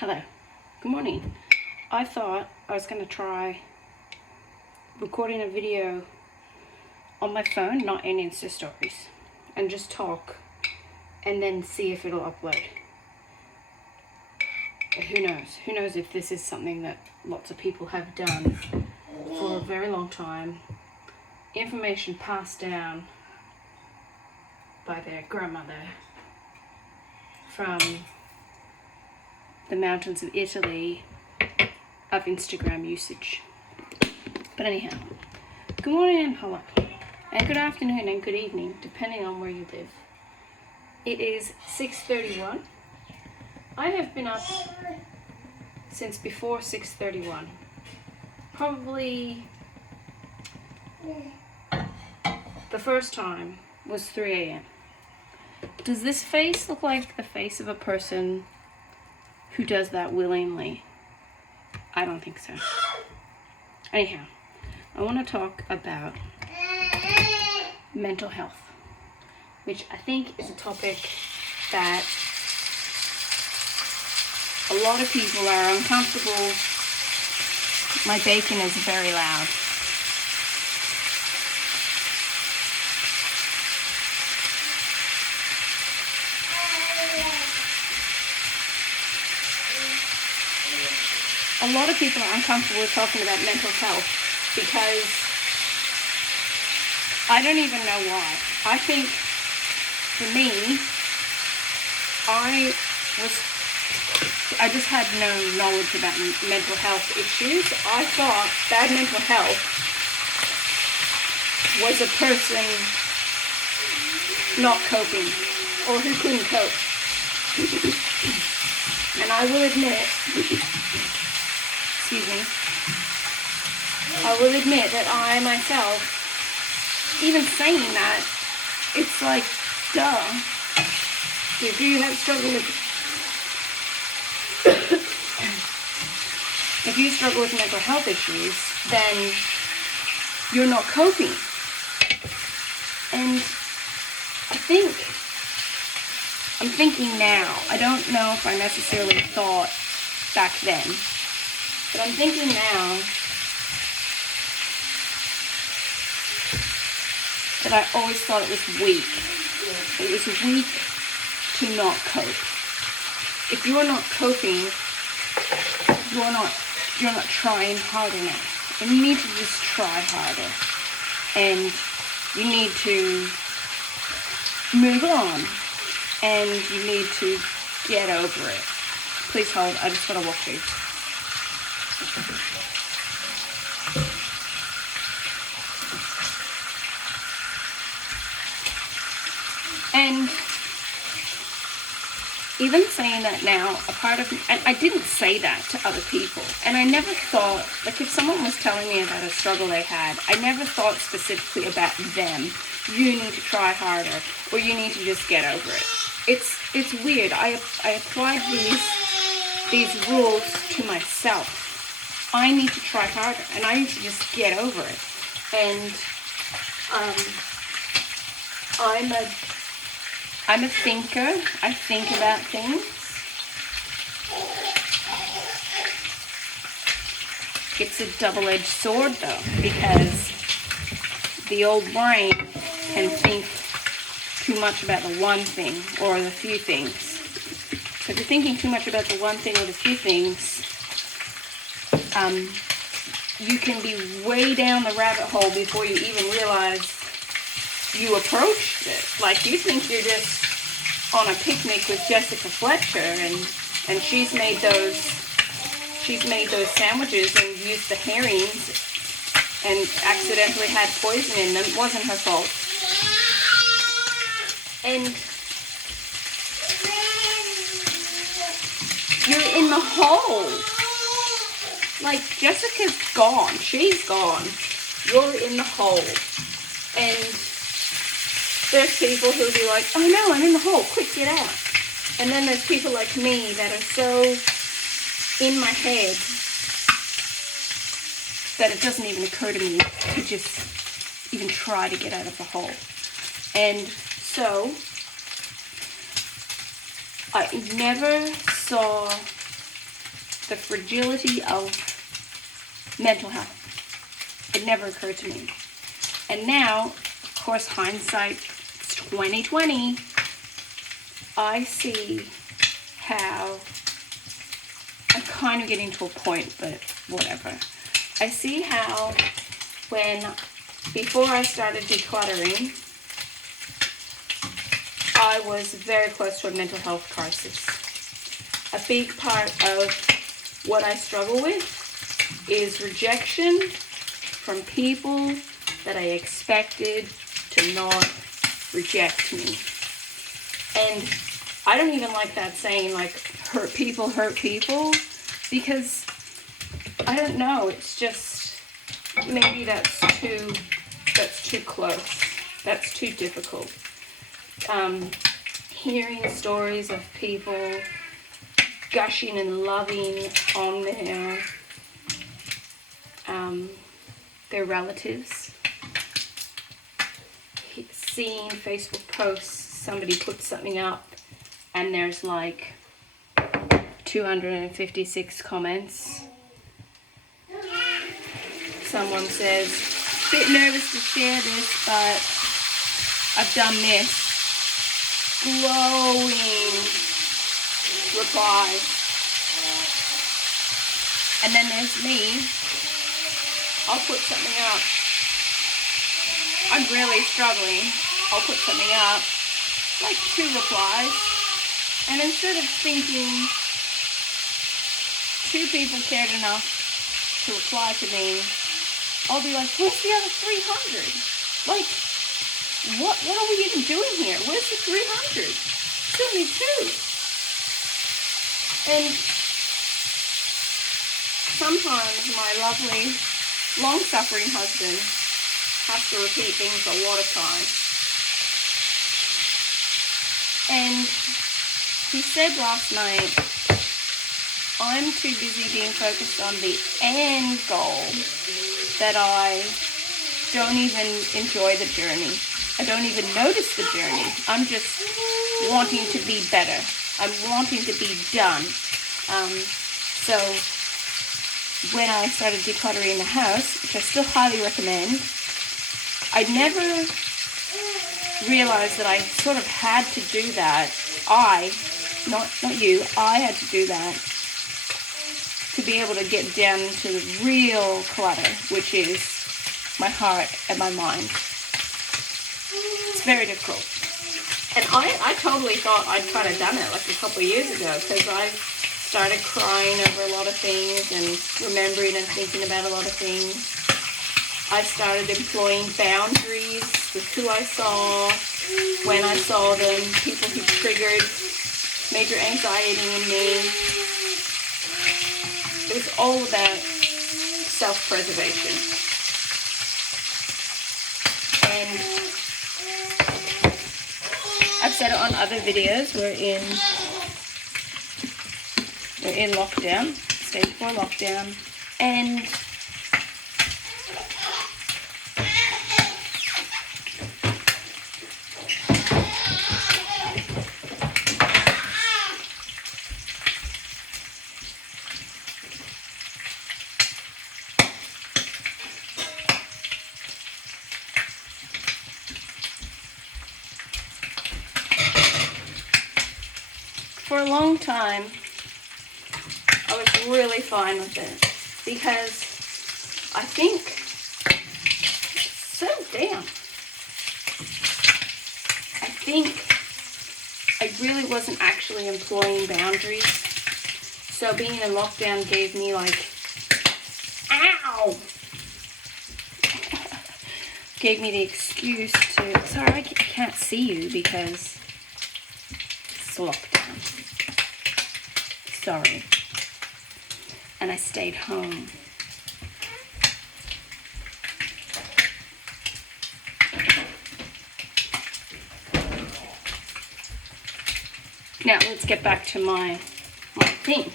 Hello, good morning. I thought I was going to try recording a video on my phone, not in Insta stories, and just talk and then see if it'll upload. Who knows? Who knows if this is something that lots of people have done for a very long time. Information passed down by their grandmother from the mountains of Italy of Instagram usage. But anyhow, good morning and hello, and good afternoon and good evening, depending on where you live. It is 6:31. I have been up since before 6:31. Probably the first time was 3 a.m. Does this face look like the face of a person who does that willingly? I don't think so. Anyhow, I want to talk about mental health, which I think is a topic that a lot of people are uncomfortable. My bacon is very loud. A lot of people are uncomfortable with talking about mental health because I don't even know why. I think for me, I just had no knowledge about mental health issues. I thought bad mental health was a person not coping or who couldn't cope. And I will admit, I will admit that I myself, even saying that, it's like, duh. If you have struggled with, if you struggle with mental health issues, then you're not coping. And I'm thinking now, I don't know if I necessarily thought back then, but I'm thinking now that I always thought it was weak. It was weak to not cope. If you're not coping, you're not trying hard enough. And you need to just try harder. And you need to move on. And you need to get over it. Please hold, I just want to walk through. And even saying that now, a part of me, and I didn't say that to other people, and I never thought, like if someone was telling me about a struggle they had, I never thought specifically about them. You need to try harder, or you need to just get over it. It's weird. I applied these rules to myself. I need to try harder, and I need to just get over it. And I'm a thinker. I think about things. It's a double-edged sword, though, because the old brain can think too much about the one thing or the few things. So if you're thinking too much about the one thing or the few things, you can be way down the rabbit hole before you even realize you approached it. Like you think you're just on a picnic with Jessica Fletcher and she's made those sandwiches and used the herrings and accidentally had poison in them. It wasn't her fault. And you're in the hole. Like, Jessica's gone. She's gone. You're in the hole. And there's people who'll be like, oh no, I'm in the hole. Quick, get out. And then there's people like me that are so in my head that it doesn't even occur to me to just even try to get out of the hole. And so I never saw the fragility of mental health. It never occurred to me. And now, of course, hindsight, it's 2020, I see how I'm kind of getting to a point, but whatever. I see how before I started decluttering, I was very close to a mental health crisis. A big part of what I struggle with is rejection from people that I expected to not reject me. And I don't even like that saying, like, hurt people, because I don't know, it's just, maybe that's too close, that's too difficult. Hearing stories of people gushing and loving on their relatives, seeing Facebook posts, somebody put something up and there's like 256 comments. Someone says, bit nervous to share this, but I've done this. Glowing replies. And then there's me. I'll put something up. I'm really struggling. I'll put something up. Like 2 replies. And instead of thinking 2 people cared enough to reply to me, I'll be like, where's the other 300? Like, what are we even doing here? Where's the 300? It's only 2. And sometimes my lovely, long-suffering husband has to repeat things a lot of times. And he said last night, I'm too busy being focused on the end goal that I don't even enjoy the journey. I don't even notice the journey. I'm just wanting to be better. I'm wanting to be done. So when I started decluttering the house, which I still highly recommend, I never realized that I sort of had to do that. Not you, I had to do that to be able to get down to the real clutter, which is my heart and my mind. It's very difficult. And I totally thought I'd kind of done it like a couple of years ago, because I started crying over a lot of things and remembering and thinking about a lot of things. I started employing boundaries with who I saw, when I saw them, people who triggered major anxiety in me. It was all about self-preservation. And I've said it on other videos, we're in lockdown, stage 4 lockdown, and for a long time, I was really fine with it, because I think, I think I really wasn't actually employing boundaries. So being in lockdown gave me like, ow! Gave me the excuse to, sorry, I can't see you because it's lockdown. Sorry. And I stayed home. Now let's get back to my thing.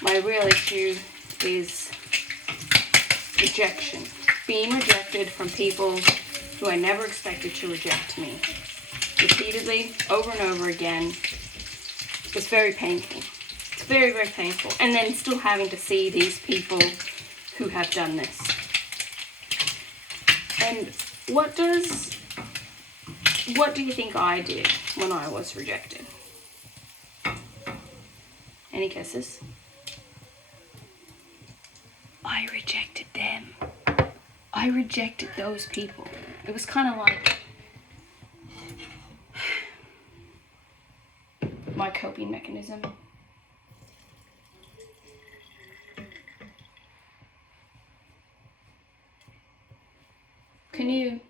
My real issue is rejection. Being rejected from people who I never expected to reject me. Repeatedly, over and over again. It's very painful. It's very, very painful. And then still having to see these people who have done this. And what do you think I did when I was rejected? Any guesses? I rejected them. I rejected those people. It was kind of like my coping mechanism. Can you?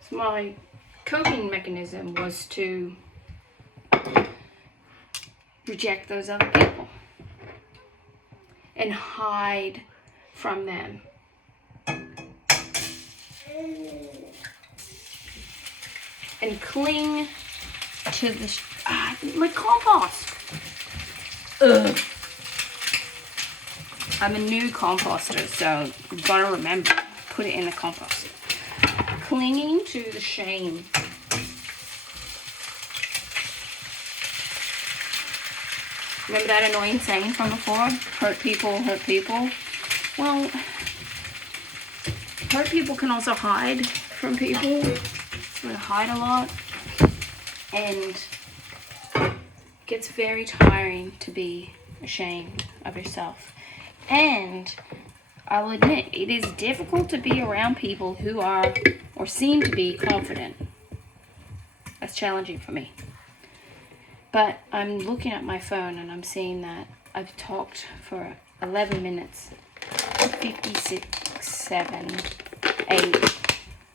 So my coping mechanism was to reject those other people and hide from them. And cling to the my compost. Ugh. I'm a new composter, so you've got to remember, put it in the compost. Clinging to the shame. Remember that annoying saying from before? Hurt people, hurt people. Well, hurt people can also hide from people. They hide a lot. And it gets very tiring to be ashamed of yourself. And I'll admit, it is difficult to be around people who are or seem to be confident. That's challenging for me. But I'm looking at my phone and I'm seeing that I've talked for 11 minutes, 56, 7, 8,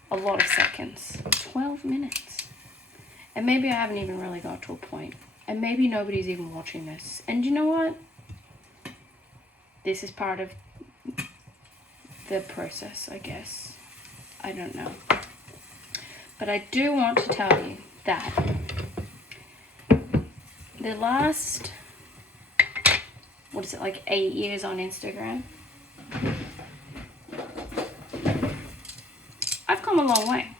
a lot of seconds, 12 minutes. And maybe I haven't even really got to a point. And maybe nobody's even watching this. And you know what? This is part of the process, I guess. I don't know. But I do want to tell you that the last, 8 years on Instagram, I've come a long way.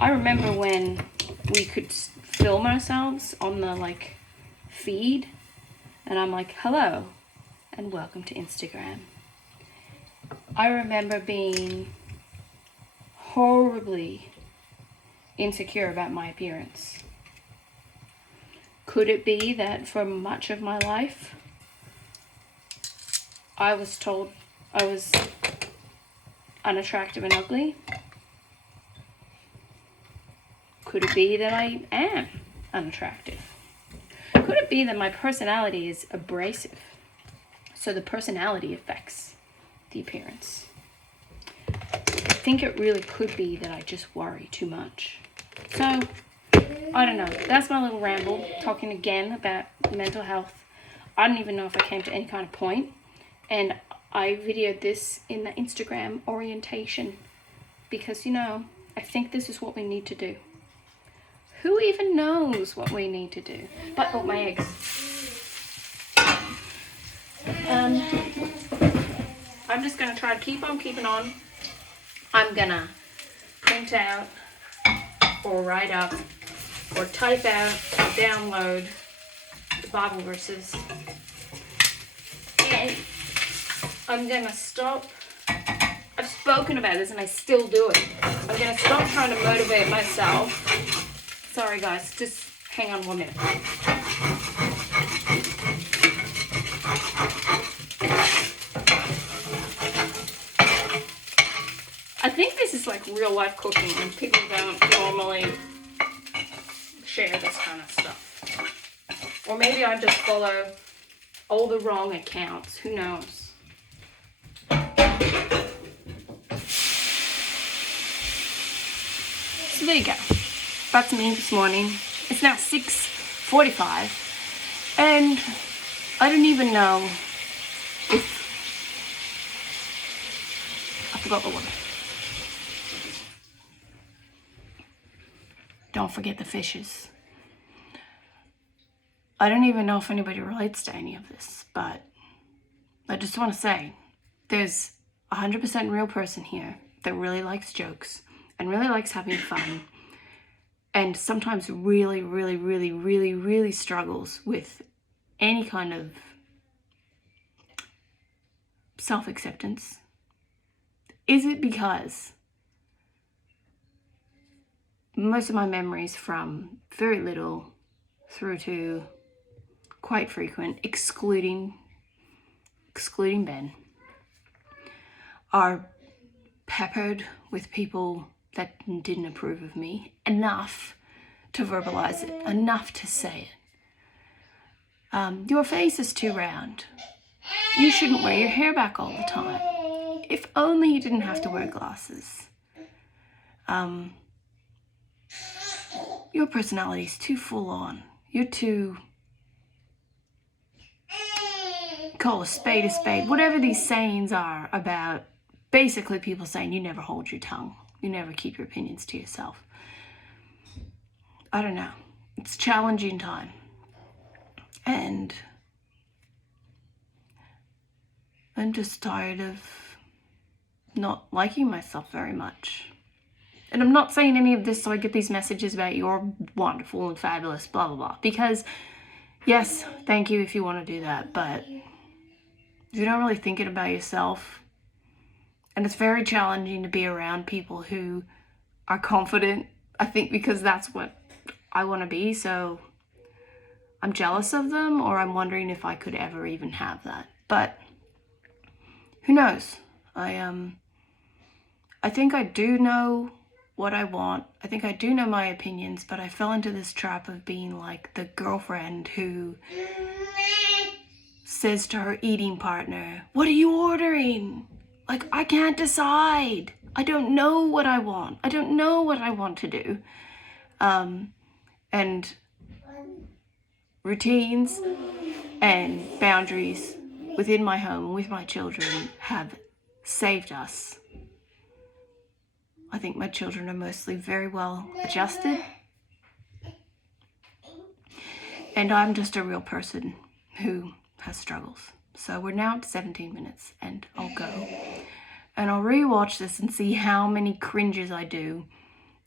I remember when we could film ourselves on the feed, and I'm like, hello and welcome to Instagram. I remember being horribly insecure about my appearance. Could it be that for much of my life, I was told I was unattractive and ugly? Could it be that I am unattractive? Could it be that my personality is abrasive? So the personality affects the appearance. I think it really could be that I just worry too much. So, I don't know. That's my little ramble, talking again about mental health. I don't even know if I came to any kind of point. And I videoed this in the Instagram orientation because, I think this is what we need to do. Who even knows what we need to do? But, oh, my eggs. I'm just going to try to keep on keeping on. I'm going to print out or write up or type out or download the Bible verses. And I'm going to stop. I've spoken about this and I still do it. I'm going to stop trying to motivate myself. Sorry guys, just hang on 1 minute. I think this is like real life cooking and people don't normally share this kind of stuff. Or maybe I just follow all the wrong accounts, who knows. So there you go. That's me this morning. It's now 6:45 and I don't even know if I forgot the word. Don't forget the fishes. I don't even know if anybody relates to any of this, but I just want to say there's a 100% real person here that really likes jokes and really likes having fun and sometimes really, really, really, really, really struggles with any kind of self-acceptance? Is it because most of my memories from very little through to quite frequent, excluding Ben, are peppered with people that didn't approve of me enough to verbalize it, enough to say it. Your face is too round. You shouldn't wear your hair back all the time. If only you didn't have to wear glasses. Your personality's too full on. You're too... Call a spade, whatever these sayings are about basically people saying you never hold your tongue, you never keep your opinions to yourself. I don't know. It's a challenging time. And I'm just tired of not liking myself very much. And I'm not saying any of this so I get these messages about you're wonderful and fabulous, blah, blah, blah. Because, yes, thank you if you want to do that, but if you're not really thinking about yourself, and it's very challenging to be around people who are confident, I think because that's what I want to be, so I'm jealous of them, or I'm wondering if I could ever even have that. But who knows? I think I do know what I want. I think I do know my opinions, but I fell into this trap of being like the girlfriend who says to her eating partner, "What are you ordering? Like, I can't decide. I don't know what I want. I don't know what I want to do." And routines and boundaries within my home, with my children, have saved us. I think my children are mostly very well adjusted. And I'm just a real person who has struggles. So we're now at 17 minutes and I'll go. And I'll rewatch this and see how many cringes I do.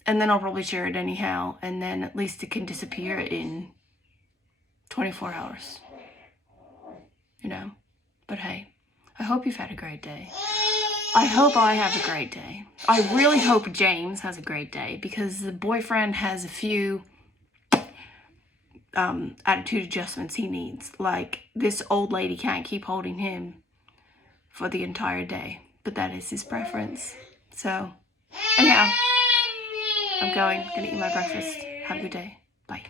And then I'll probably share it anyhow. And then at least it can disappear in 24 hours. You know? But hey, I hope you've had a great day. I hope I have a great day. I really hope James has a great day because the boyfriend has a few attitude adjustments he needs. Like, this old lady can't keep holding him for the entire day, but that is his preference. So, anyhow, I'm gonna eat my breakfast. Have a good day. Bye.